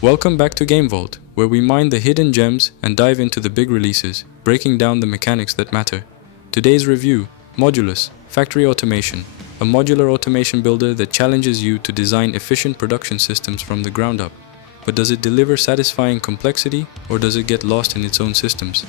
Welcome back to Game Vault, where we mine the hidden gems and dive into the big releases, breaking down the mechanics that matter. Today's review, Modulus, Factory Automation, a modular automation builder that challenges you to design efficient production systems from the ground up. But does it deliver satisfying complexity, or does it get lost in its own systems?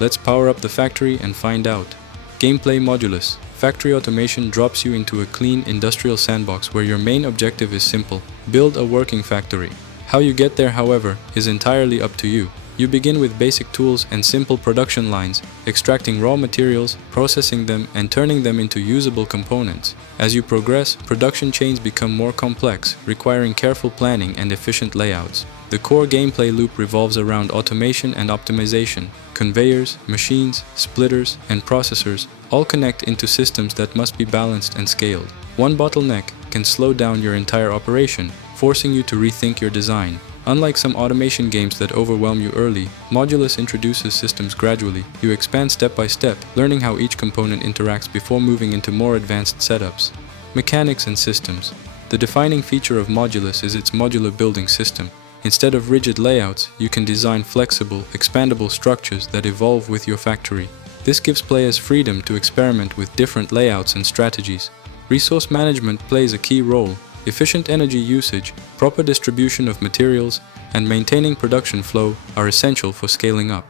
Let's power up the factory and find out. Gameplay Modulus, Factory Automation drops you into a clean industrial sandbox where your main objective is simple: build a working factory. How you get there, however, is entirely up to you. You begin with basic tools and simple production lines, extracting raw materials, processing them, and turning them into usable components. As you progress, production chains become more complex, requiring careful planning and efficient layouts. The core gameplay loop revolves around automation and optimization. Conveyors, machines, splitters, and processors all connect into systems that must be balanced and scaled. One bottleneck can slow down your entire operation, forcing you to rethink your design. Unlike some automation games that overwhelm you early, Modulus introduces systems gradually. You expand step by step, learning how each component interacts before moving into more advanced setups. Mechanics and systems. The defining feature of Modulus is its modular building system. Instead of rigid layouts, you can design flexible, expandable structures that evolve with your factory. This gives players freedom to experiment with different layouts and strategies. Resource management plays a key role. Efficient energy usage, proper distribution of materials, and maintaining production flow are essential for scaling up.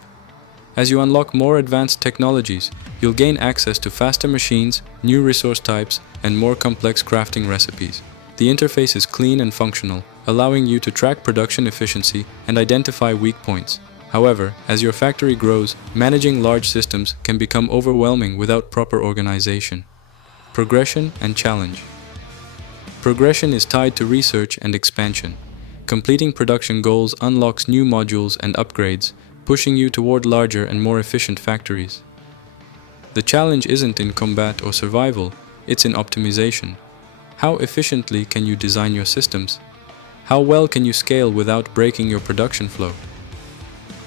As you unlock more advanced technologies, you'll gain access to faster machines, new resource types, and more complex crafting recipes. The interface is clean and functional, allowing you to track production efficiency and identify weak points. However, as your factory grows, managing large systems can become overwhelming without proper organization. Progression and challenge. Progression is tied to research and expansion. Completing production goals unlocks new modules and upgrades, pushing you toward larger and more efficient factories. The challenge isn't in combat or survival, it's in optimization. How efficiently can you design your systems? How well can you scale without breaking your production flow?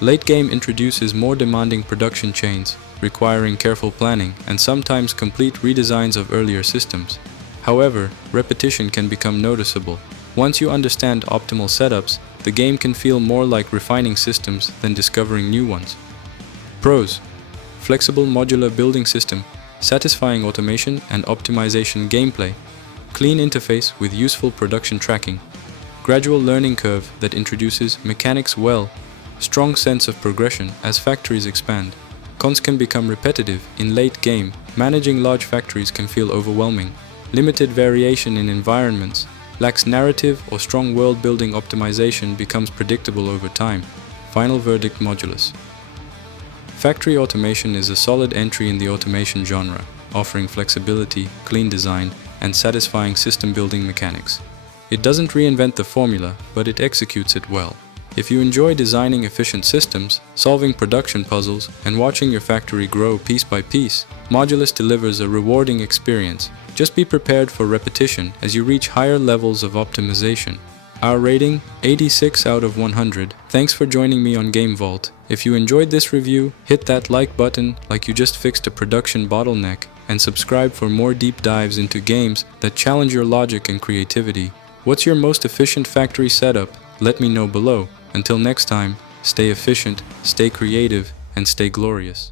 Late game introduces more demanding production chains, requiring careful planning and sometimes complete redesigns of earlier systems. However, repetition can become noticeable. Once you understand optimal setups, the game can feel more like refining systems than discovering new ones. Pros: flexible modular building system, satisfying automation and optimization gameplay, clean interface with useful production tracking, gradual learning curve that introduces mechanics well, strong sense of progression as factories expand. Cons can become repetitive. In late game, managing large factories can feel overwhelming. Limited variation in environments, lacks narrative or strong world-building optimization becomes predictable over time. Final verdict: Modulus. Factory automation is a solid entry in the automation genre, offering flexibility, clean design, and satisfying system-building mechanics. It doesn't reinvent the formula, but it executes it well. If you enjoy designing efficient systems, solving production puzzles, and watching your factory grow piece by piece, Modulus delivers a rewarding experience. Just be prepared for repetition as you reach higher levels of optimization. Our rating, 86 out of 100. Thanks for joining me on Game Vault. If you enjoyed this review, hit that like button like you just fixed a production bottleneck, and subscribe for more deep dives into games that challenge your logic and creativity. What's your most efficient factory setup? Let me know below. Until next time, stay efficient, stay creative, and stay glorious.